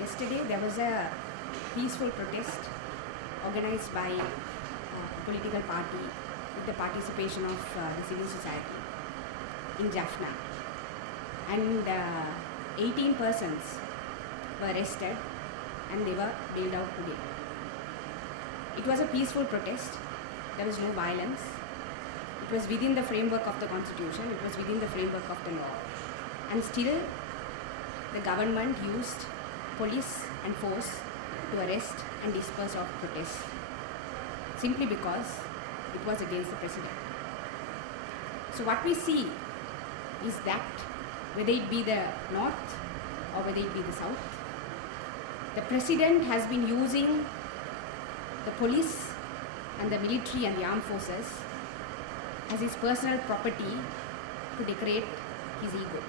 Yesterday there was a peaceful protest organized by a political party with the participation of the civil society in Jaffna, and 18 persons were arrested and they were bailed out today. It was a peaceful protest. There was no violence. It was within the framework of the constitution. It was within the framework of the law. And still the government used police and force to arrest and disperse of protests simply because it was against the president. So what we see is that whether it be the north or whether it be the south, the president has been using the police and the military and the armed forces as his personal property to decorate his ego.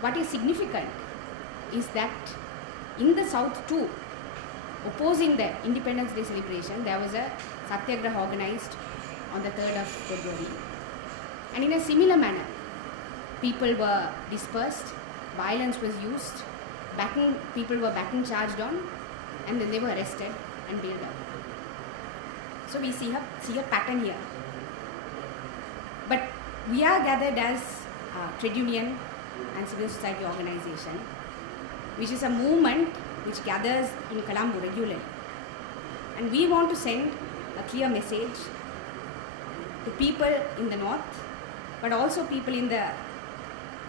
What is significant is that in the south too, opposing the Independence Day celebration, there was a satyagraha organized on the 3rd of February. And in a similar manner, people were dispersed, violence was used, people were charged on, and then they were arrested and bailed out. So we see a pattern here. But we are gathered as a trade union and civil society organization, which is a movement which gathers in Colombo regularly. And we want to send a clear message to people in the north, but also people in the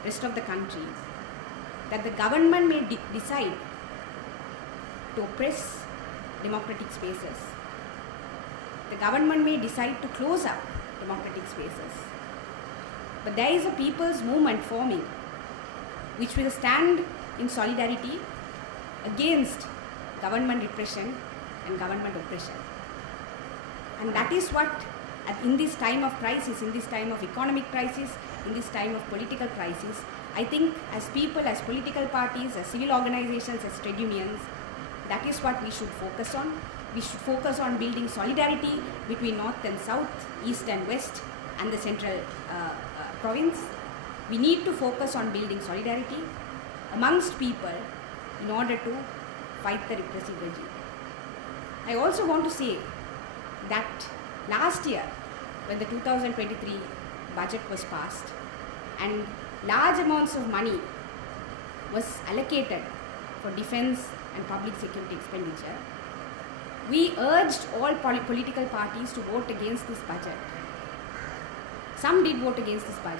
rest of the country, that the government may decide to oppress democratic spaces. The government may decide to close up democratic spaces. But there is a people's movement forming which will stand in solidarity against government repression and government oppression. And that is what, in this time of crisis, in this time of economic crisis, in this time of political crisis, I think as people, as political parties, as civil organizations, as trade unions, that is what we should focus on. We should focus on building solidarity between north and south, east and west, and the central province. We need to focus on building solidarity amongst people in order to fight the repressive regime. I also want to say that last year, when the 2023 budget was passed and large amounts of money was allocated for defense and public security expenditure, we urged all political parties to vote against this budget. Some did vote against this budget,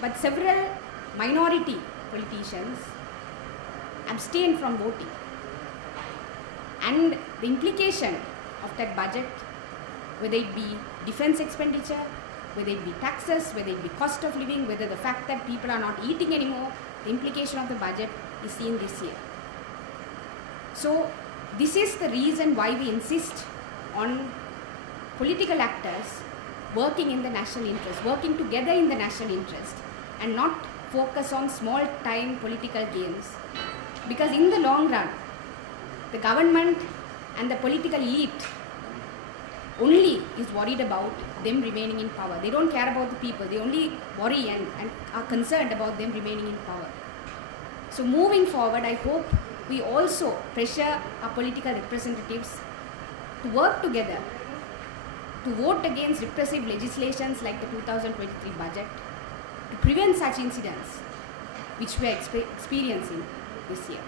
but several minority politicians abstained from voting. And the implication of that budget, whether it be defense expenditure, whether it be taxes, whether it be cost of living, whether the fact that people are not eating anymore, the implication of the budget is seen this year. So this is the reason why we insist on political actors working in the national interest, working together in the national interest, and not focus on small time political gains. Because in the long run, the government and the political elite only is worried about them remaining in power. They don't care about the people. They only worry and are concerned about them remaining in power. So moving forward, I hope we also pressure our political representatives to work together to vote against repressive legislations like the 2023 budget, to prevent such incidents which we are experiencing this year.